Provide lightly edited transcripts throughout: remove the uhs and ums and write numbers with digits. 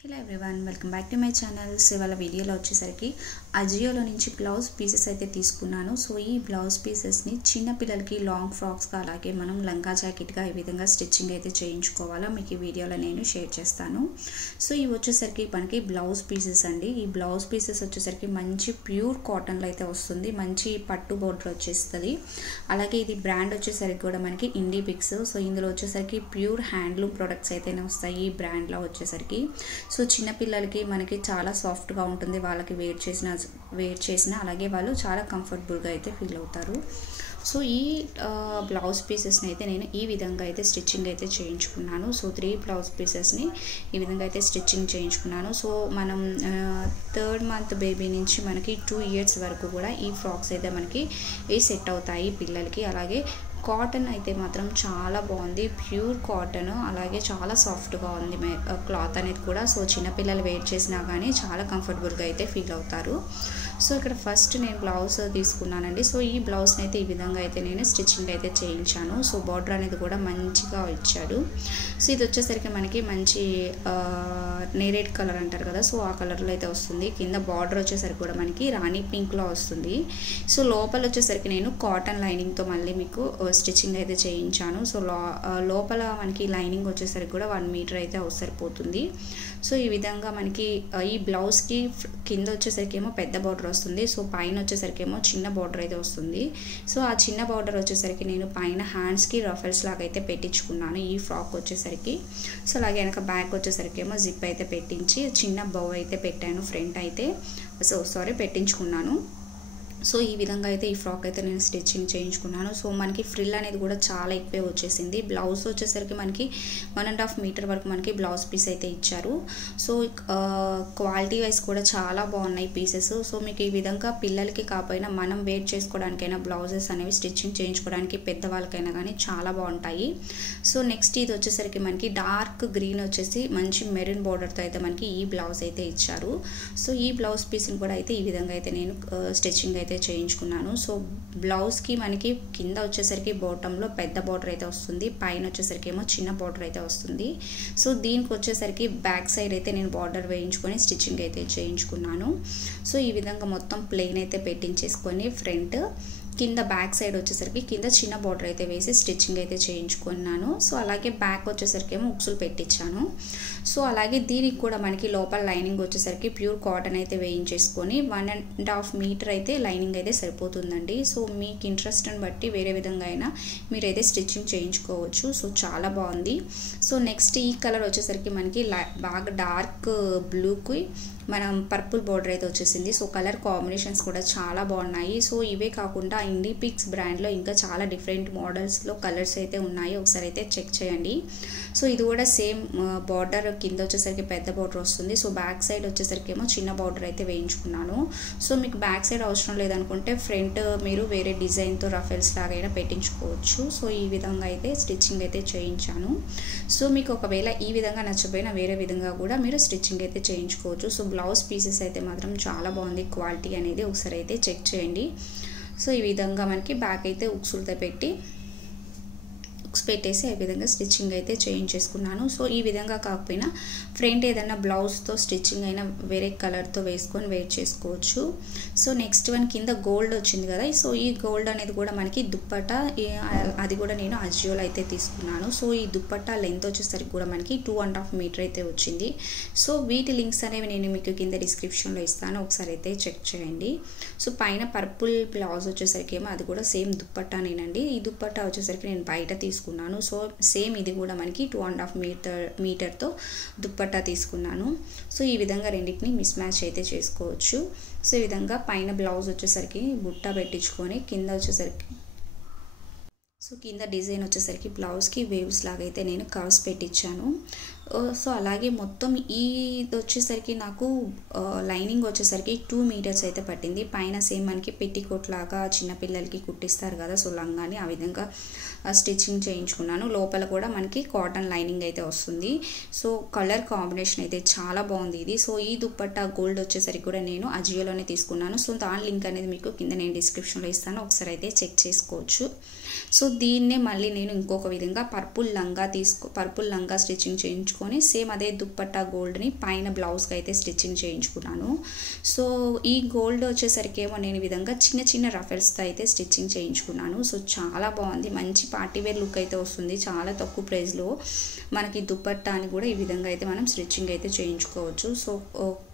Hello everyone, welcome back to my channel. So ఇవాళ వీడియోలో వచ్చేసరికి అజియోలో నుంచి బ్లౌజ్ పీసెస్ అయితే తీసుకున్నాను. సో ఈ బ్లౌజ్ పీసెస్ని చిన్న పిల్లలకి లాంగ్ ఫ్రాక్స్గా అలాగే మనం లంగా జాకెట్గా ఈ విధంగా స్టిచ్చింగ్ అయితే చేయించుకోవాలో మీకు ఈ వీడియోలో నేను షేర్ చేస్తాను. సో ఇవి వచ్చేసరికి మనకి బ్లౌజ్ పీసెస్ అండి. ఈ బ్లౌజ్ పీసెస్ వచ్చేసరికి మంచి ప్యూర్ కాటన్లో అయితే వస్తుంది, మంచి పట్టు బోర్డర్ వచ్చేస్తుంది. అలాగే ఇది బ్రాండ్ వచ్చేసరికి కూడా మనకి ఇండి పిక్స్. సో ఇందులో వచ్చేసరికి ప్యూర్ హ్యాండ్లూమ్ ప్రొడక్ట్స్ అయితేనే వస్తాయి ఈ బ్రాండ్లో వచ్చేసరికి. సో చిన్నపిల్లలకి మనకి చాలా సాఫ్ట్గా ఉంటుంది, వాళ్ళకి వేర్ చేసిన అలాగే వాళ్ళు చాలా కంఫర్టబుల్గా అయితే ఫీల్ అవుతారు. సో ఈ బ్లౌజ్ పీసెస్ని అయితే నేను ఈ విధంగా అయితే స్టిచ్చింగ్ అయితే చేయించుకున్నాను. సో 3 బ్లౌజ్ పీసెస్ని ఈ విధంగా అయితే స్టిచ్చింగ్ చేయించుకున్నాను. సో మనం 3rd మంత్ బేబీ నుంచి మనకి 2 ఇయర్స్ వరకు కూడా ఈ ఫ్రాక్స్ అయితే మనకి సెట్ అవుతాయి పిల్లలకి. అలాగే కాటన్ అయితే మాత్రం చాలా బాగుంది, ప్యూర్ కాటన్, అలాగే చాలా సాఫ్ట్గా ఉంది క్లాత్ అనేది కూడా. సో చిన్నపిల్లలు వేర్ చేసినా కానీ చాలా కంఫర్టబుల్గా అయితే ఫీల్ అవుతారు. సో ఇక్కడ ఫస్ట్ నేను బ్లౌజ్ తీసుకున్నానండి. సో ఈ బ్లౌజ్ని అయితే ఈ విధంగా అయితే నేను స్టిచ్చింగ్ అయితే చేయించాను. సో బార్డర్ అనేది కూడా మంచిగా ఇచ్చాడు. సో ఇది వచ్చేసరికి మనకి మంచి నేరేడ్ కలర్ అంటారు కదా, సో ఆ కలర్లో అయితే వస్తుంది. కింద బార్డర్ వచ్చేసరికి కూడా మనకి రాణి పింక్లో వస్తుంది. సో లోపల వచ్చేసరికి నేను కాటన్ లైనింగ్తో మళ్ళీ మీకు స్టిచ్చింగ్ అయితే చేయించాను. సో లోపల మనకి లైనింగ్ వచ్చేసరికి కూడా 1 మీటర్ అయితే సరిపోతుంది. సో ఈ విధంగా మనకి ఈ బ్లౌజ్కి కింద వచ్చేసరికి ఏమో పెద్ద బార్డర్ వస్తుంది. సో పైన వచ్చేసరికి ఏమో చిన్న బార్డర్ అయితే వస్తుంది. సో ఆ చిన్న బార్డర్ వచ్చేసరికి నేను పైన హ్యాండ్స్కి రఫల్స్ లాగా అయితే పెట్టించుకున్నాను ఈ ఫ్రాక్ వచ్చేసరికి. సో అలాగే వెనక బ్యాక్ వచ్చేసరికి ఏమో జిప్ అయితే పెట్టించి చిన్న బౌ అయితే పెట్టాను, ఫ్రంట్ అయితే పెట్టించుకున్నాను. సో ఈ విధంగా అయితే ఈ ఫ్రాక్ అయితే నేను స్టిచ్చింగ్ చేయించుకున్నాను. సో మనకి ఫ్రిల్ అనేది కూడా చాలా ఎక్కువే వచ్చేసింది. బ్లౌజ్ వచ్చేసరికి మనకి 1.5 మీటర్ వరకు మనకి బ్లౌజ్ పీస్ అయితే ఇచ్చారు. సో క్వాలిటీ వైజ్ కూడా చాలా బాగున్నాయి పీసెస్. సో మీకు ఈ విధంగా పిల్లలకి కాకపోయినా మనం వేర్ చేసుకోవడానికైనా బ్లౌజెస్ అనేవి స్టిచ్చింగ్ చేయించుకోవడానికి పెద్దవాళ్ళకైనా కానీ చాలా బాగుంటాయి. సో నెక్స్ట్ ఇది వచ్చేసరికి మనకి డార్క్ గ్రీన్ వచ్చేసి మంచి మెరూన్ బార్డర్తో అయితే మనకి ఈ బ్లౌజ్ అయితే ఇచ్చారు. సో ఈ బ్లౌజ్ పీస్ని కూడా అయితే ఈ విధంగా అయితే నేను స్టిచ్చింగ్ అయితే చేయించుకున్నాను. సో బ్లౌజ్కి మనకి కింద వచ్చేసరికి బాటంలో పెద్ద బార్డర్ అయితే వస్తుంది, పైన వచ్చేసరికి ఏమో చిన్న బార్డర్ అయితే వస్తుంది. సో దీనికి వచ్చేసరికి బ్యాక్ సైడ్ అయితే నేను బార్డర్ వేయించుకొని స్టిచ్చింగ్ అయితే చేయించుకున్నాను. సో ఈ విధంగా మొత్తం ప్లెయిన్ అయితే పెట్టించేసుకొని ఫ్రంట్ కింద బ్యాక్ సైడ్ వచ్చేసరికి కింద చిన్న బార్డర్ అయితే వేసి స్టిచ్చింగ్ అయితే చేయించుకున్నాను. సో అలాగే బ్యాక్ వచ్చేసరికి ఏమో ఉక్సులు పెట్టించాను. సో అలాగే దీనికి కూడా మనకి లోపల లైనింగ్ వచ్చేసరికి ప్యూర్ కాటన్ అయితే వేయించేసుకొని 1.5 మీటర్ అయితే లైనింగ్ అయితే సరిపోతుందండి. సో మీకు ఇంట్రెస్ట్ని బట్టి వేరే విధంగా అయినా మీరైతే స్టిచ్చింగ్ చేయించుకోవచ్చు. సో చాలా బాగుంది. సో నెక్స్ట్ ఈ కలర్ వచ్చేసరికి మనకి బాగా డార్క్ బ్లూకి మనం పర్పుల్ బార్డర్ అయితే వచ్చేసింది. సో కలర్ కాంబినేషన్స్ కూడా చాలా బాగున్నాయి. సో ఇవే కాకుండా ఇండి పిక్స్ బ్రాండ్లో ఇంకా చాలా డిఫరెంట్ మోడల్స్లో కలర్స్ అయితే ఉన్నాయి, ఒకసారి అయితే చెక్ చేయండి. సో ఇది కూడా సేమ్ బార్డర్ కింద వచ్చేసరికి పెద్ద బార్డర్ వస్తుంది. సో బ్యాక్ సైడ్ వచ్చేసరికి ఏమో చిన్న బార్డర్ అయితే వేయించుకున్నాను. సో మీకు బ్యాక్ సైడ్ అవసరం లేదనుకుంటే ఫ్రంట్ మీరు వేరే డిజైన్తో రఫెల్స్ లాగైనా పెట్టించుకోవచ్చు. సో ఈ విధంగా అయితే స్టిచ్చింగ్ అయితే చేయించాను. సో మీకు ఒకవేళ ఈ విధంగా నచ్చపోయినా వేరే విధంగా కూడా మీరు స్టిచ్చింగ్ అయితే చేయించుకోవచ్చు. సో బ్లౌజ్ పీసెస్ అయితే మాత్రం చాలా బాగుంది క్వాలిటీ అనేది, ఒకసారి అయితే చెక్ చేయండి. సో ఈ విధంగా మనకి బ్యాక్ అయితే ఉక్సులతో పెట్టేసి ఈ విధంగా స్టిచ్చింగ్ అయితే చేయించేసుకున్నాను. సో ఈ విధంగా కాకపోయినా ఫ్రంట్ ఏదైనా బ్లౌజ్తో స్టిచ్చింగ్ అయినా వేరే కలర్తో వేసుకొని వేర్ చేసుకోవచ్చు. సో నెక్స్ట్ వన్ కింద గోల్డ్ వచ్చింది కదా, సో ఈ గోల్డ్ అనేది కూడా మనకి దుప్పట్టా, అది కూడా నేను అజియోలో అయితే తీసుకున్నాను. సో ఈ దుప్పట్టా లెంత్ వచ్చేసరికి కూడా మనకి 2.5 మీటర్ అయితే వచ్చింది. సో వీటి లింక్స్ అనేవి నేను మీకు కింద డిస్క్రిప్షన్లో ఇస్తాను, ఒకసారి అయితే చెక్ చేయండి. సో పైన పర్పుల్ బ్లౌజ్ వచ్చేసరికి ఏమో అది కూడా సేమ్ దుప్పట్టానేనండి. ఈ దుప్పట్టా వచ్చేసరికి నేను బయట తీసుకున్నాను. సో సేమ్ ఇది కూడా మనకి 2.5 మీటర్తో దుప్పట్టా తీసుకున్నాను. సో ఈ విధంగా రెండింటిని మిస్ మ్యాచ్ అయితే చేసుకోవచ్చు. సో ఈ విధంగా పైన బ్లౌజ్ వచ్చేసరికి బుట్ట పెట్టించుకొని కింద వచ్చేసరికి కింద డిజైన్ వచ్చేసరికి బ్లౌజ్కి వేవ్స్ లాగా అయితే నేను కర్వ్స్ పెట్టించాను. సో అలాగే మొత్తం ఇది వచ్చేసరికి నాకు లైనింగ్ వచ్చేసరికి 2 మీటర్స్ అయితే పట్టింది. పైన సేమ్ మనకి పెట్టికోట్ లాగా చిన్నపిల్లలకి కుట్టిస్తారు కదా, సో లంగాని ఆ విధంగా స్టిచ్చింగ్ చేయించుకున్నాను. లోపల కూడా మనకి కాటన్ లైనింగ్ అయితే వస్తుంది. సో కలర్ కాంబినేషన్ అయితే చాలా బాగుంది ఇది. సో ఈ దుప్పట్టా గోల్డ్ వచ్చేసరికి కూడా నేను అజియోలోనే తీసుకున్నాను. సో దాని లింక్ అనేది మీకు కింద నేను డిస్క్రిప్షన్లో ఇస్తాను, ఒకసారి అయితే చెక్ చేసుకోవచ్చు. సో దీన్నే మళ్ళీ నేను ఇంకొక విధంగా పర్పుల్ లంగా స్టిచ్చింగ్ చేయించుకున్నాను. చేయించుకొని సేమ్ అదే దుప్పట్టా గోల్డ్ని పైన బ్లౌజ్కి అయితే స్టిచ్చింగ్ చేయించుకున్నాను. సో ఈ గోల్డ్ వచ్చేసరికి ఏమో నేను ఈ విధంగా చిన్న చిన్న రఫెల్స్తో అయితే స్టిచ్చింగ్ చేయించుకున్నాను. సో చాలా బాగుంది, మంచి పార్టీవేర్ లుక్ అయితే వస్తుంది. చాలా తక్కువ ప్రైస్లో మనకి దుప్పట్టాని కూడా ఈ విధంగా అయితే మనం స్టిచ్చింగ్ అయితే చేయించుకోవచ్చు. సో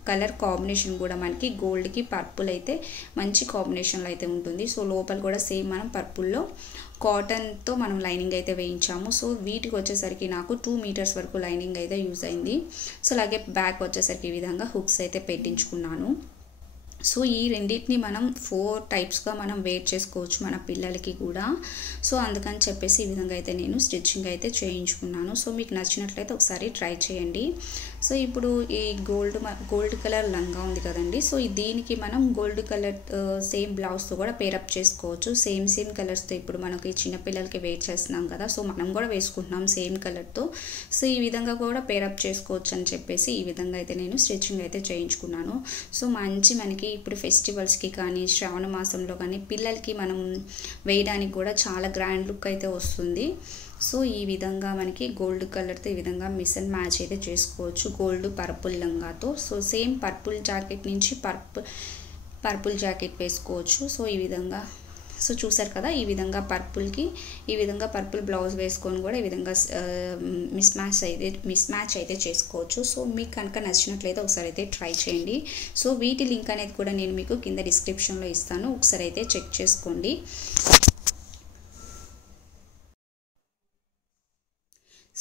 కలర్ కాంబినేషన్ కూడా మనకి గోల్డ్కి పర్పుల్ అయితే మంచి కాంబినేషన్లో అయితే ఉంటుంది. సో లోపల కూడా సేమ్ మనం పర్పుల్లో కాటన్తో మనం లైనింగ్ అయితే వేయించాము. సో వీటికి వచ్చేసరికి నాకు 2 మీటర్స్ వరకు లైనింగ్ అయితే యూజ్ అయింది. సో అలాగే బ్యాక్ వచ్చేసరికి ఈ విధంగా హుక్స్ అయితే పెట్టించుకున్నాను. సో ఈ రెండింటిని మనం 4 టైప్స్గా మనం వేర్ చేసుకోవచ్చు మన పిల్లలకి కూడా. సో అందుకని చెప్పేసి ఈ విధంగా అయితే నేను స్టిచ్చింగ్ అయితే చేయించుకున్నాను. సో మీకు నచ్చినట్లయితే ఒకసారి ట్రై చేయండి. సో ఇప్పుడు ఈ గోల్డ్ కలర్ లంగా ఉంది కదండి. సో దీనికి మనం గోల్డ్ కలర్ సేమ్ బ్లౌజ్తో కూడా పేరప్ చేసుకోవచ్చు. సేమ్ కలర్స్తో ఇప్పుడు మనకి చిన్నపిల్లలకి వేర్ చేస్తున్నాం కదా, సో మనం కూడా వేసుకుంటున్నాం సేమ్ కలర్తో. సో ఈ విధంగా కూడా పేరప్ చేసుకోవచ్చు అని చెప్పేసి ఈ విధంగా అయితే నేను స్టిచ్చింగ్ అయితే చేయించుకున్నాను. సో మంచి మనకి ఇప్పుడు ఫెస్టివల్స్కి కానీ శ్రావణ మాసంలో కానీ పిల్లలకి మనం వేయడానికి కూడా చాలా గ్రాండ్ లుక్ అయితే వస్తుంది. సో ఈ విధంగా మనకి గోల్డ్ కలర్తో ఈ విధంగా మిక్స్ అండ్ మ్యాచ్ అయితే చేసుకోవచ్చు గోల్డ్ పర్పుల్ లంగాతో. సో సేమ్ పర్పుల్ జాకెట్ నుంచి పర్పుల్ జాకెట్ వేసుకోవచ్చు. సో ఈ విధంగా సో చూసారు కదా, ఈ విధంగా పర్పుల్కి ఈ విధంగా పర్పుల్ బ్లౌజ్ వేసుకొని కూడా ఈ విధంగా మిస్ మ్యాచ్ అయితే చేసుకోవచ్చు. సో మీకు కనుక నచ్చినట్లయితే ఒకసారి అయితే ట్రై చేయండి. సో వీటి లింక్ అనేది కూడా నేను మీకు కింద డిస్క్రిప్షన్లో ఇస్తాను, ఒకసారి అయితే చెక్ చేసుకోండి.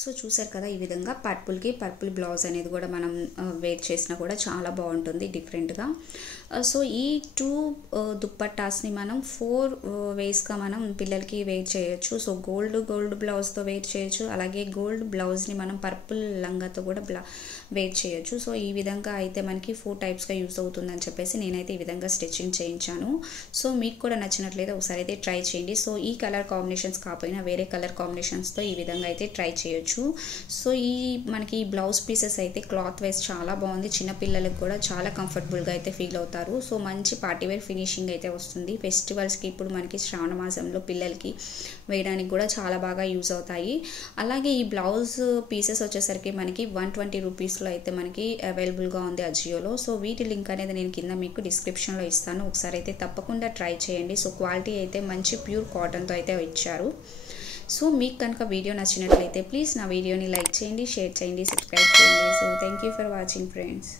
సో చూసారు కదా, ఈ విధంగా పర్పుల్కి పర్పుల్ బ్లౌజ్ అనేది కూడా మనం వేర్ చేసినా కూడా చాలా బాగుంటుంది డిఫరెంట్గా. సో ఈ 2 దుప్పట్టాస్ని మనం 4 వేస్గా మనం పిల్లలకి వేర్ చేయొచ్చు. సో గోల్డ్ బ్లౌజ్తో వేర్ చేయొచ్చు, అలాగే గోల్డ్ బ్లౌజ్ని మనం పర్పుల్ లంగాతో కూడా వేర్ చేయొచ్చు. సో ఈ విధంగా అయితే మనకి 4 టైప్స్గా యూజ్ అవుతుందని చెప్పేసి నేనైతే ఈ విధంగా స్టిచ్చింగ్ చేయించాను. సో మీకు కూడా నచ్చినట్లయితే ఒకసారి అయితే ట్రై చేయండి. సో ఈ కలర్ కాంబినేషన్స్ కాకపోయినా వేరే కలర్ కాంబినేషన్స్తో ఈ విధంగా అయితే ట్రై చేయొచ్చు. సో మనకి ఈ బ్లౌజ్ పీసెస్ అయితే క్లాత్ వైజ్ చాలా బాగుంది, చిన్నపిల్లలకు కూడా చాలా కంఫర్టబుల్గా అయితే ఫీల్ అవుతారు. సో మంచి పార్టీవేర్ ఫినిషింగ్ అయితే వస్తుంది. ఫెస్టివల్స్కి ఇప్పుడు మనకి శ్రావణ మాసంలో పిల్లలకి వేయడానికి కూడా చాలా బాగా యూజ్ అవుతాయి. అలాగే ఈ బ్లౌజ్ పీసెస్ వచ్చేసరికి మనకి 120 రూపీస్లో అయితే మనకి అవైలబుల్గా ఉంది అజియోలో. సో వీటి లింక్ అనేది నేను కింద మీకు డిస్క్రిప్షన్లో ఇస్తాను, ఒకసారి అయితే తప్పకుండా ట్రై చేయండి. సో క్వాలిటీ అయితే మంచి ప్యూర్ కాటన్తో అయితే ఇచ్చారు. సో మీకు కనుక వీడియో నచ్చినట్లయితే ప్లీజ్ నా వీడియోని లైక్ చేయండి, షేర్ చేయండి, సబ్స్క్రైబ్ చేయండి. So thank you for watching friends.